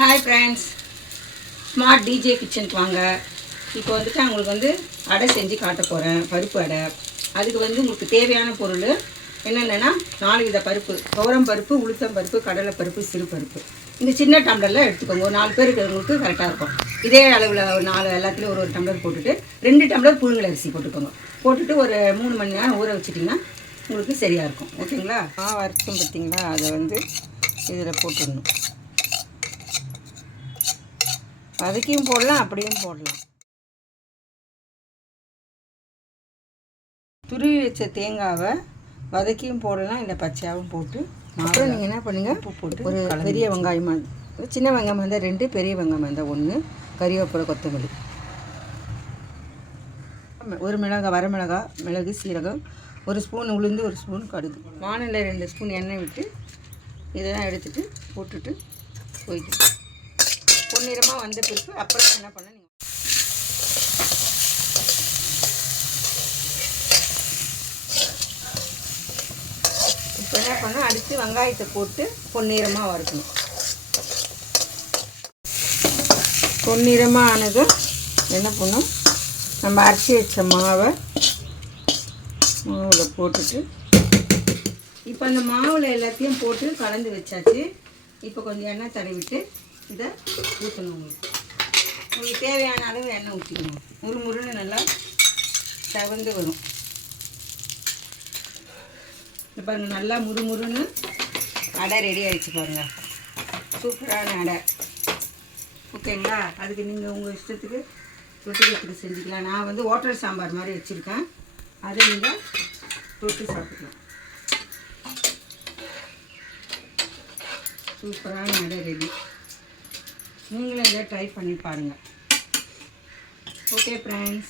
Hi friends, smart DJ கிச்சனுக்கு வாங்க. இப்போ வந்துட்டு உங்களுக்கு வந்து அடை செஞ்சு காட்ட போகிறேன், பருப்பு அடை. அதுக்கு வந்து உங்களுக்கு தேவையான பொருள் என்னென்னா 4 வித பருப்பு: துவரம் பருப்பு, உளுத்தம் பருப்பு, கடலை பருப்பு, சிறு பருப்பு. இந்த சின்ன டம்ளரில் எடுத்துக்கோங்க. ஒரு 4 பேர் இருக்கிறவங்களுக்கு கரெக்டாக இருக்கும். இதே அளவில் ஒரு 4 எல்லாத்துலேயும் ஒரு டம்ளர் போட்டுட்டு 2 டம்ளர் புழுங்கல் அரிசி போட்டுக்கோங்க. போட்டுட்டு ஒரு 3 மணி நேரம் ஊற வச்சிட்டிங்கன்னா உங்களுக்கு சரியாக இருக்கும். ஓகேங்களா? மாவு அரைச்சும் பார்த்தீங்களா, அதை வந்து இதில் போட்டுடணும். வதக்கியும் போடலாம், அப்படியும் போடலாம். துருவி வச்ச தேங்காவை வதக்கியும் போடலாம், இல்லை பச்சையாகவும் போட்டு. அப்புறம் நீங்கள் என்ன பண்ணுங்கள், உப்பு போட்டு ஒரு பெரிய வெங்காயமாக, சின்ன வெங்காயம் இருந்தால் 2, பெரிய வெங்காயம் இருந்தால் 1, கறிவேப்பிலை, கொத்தமல்லி, ஒரு மிளகாய், வரமிளகாய், மிளகு, சீரகம், 1 ஸ்பூன் உளுந்து, 1 ஸ்பூன் கடுகு, வானலில் 2 ஸ்பூன் எண்ணெய் விட்டு இதெல்லாம் எடுத்துகிட்டு போட்டுட்டு போய்ட்டு பொன்னிறமாக வந்த பிறகு அப்புறம் என்ன பண்ண, நீங்கள் இப்போ என்ன பண்ணால் அடுத்து வெங்காயத்தை போட்டு பொன்னிறமாக வறுக்கணும். பொன்னிறமாக ஆனதும் என்ன பண்ணும், நம்ம அரைச்சி வச்ச மாவில் போட்டுட்டு, இப்போ அந்த மாவில் எல்லாத்தையும் போட்டு கலந்து வச்சாச்சு. இப்போ கொஞ்சம் எண்ணெய் தடவிட்டு இதை ஊற்றணும். உங்களுக்கு தேவையான அளவு எண்ணெய் ஊற்றிக்கணும். முறுமுறுன்னு நல்லா செவந்து வரும். இப்போ பாருங்கள், நல்லா முறுமுறுன்னு அடை ரெடி ஆகிடுச்சு பாருங்கள். சூப்பரான அடை. ஓகேங்களா? அதுக்கு நீங்கள் உங்கள் இஷ்டத்துக்கு தொட்டுக்கிறதுக்கு செஞ்சுக்கலாம். நான் வந்து ஹோட்டல் சாம்பார் மாதிரி வச்சுருக்கேன், அதை நீங்கள் தொட்டு சாப்பிட்டுக்கலாம். சூப்பரான அடை ரெடி. நீங்களும் இதை ட்ரை பண்ணி பாருங்கள். Okay friends.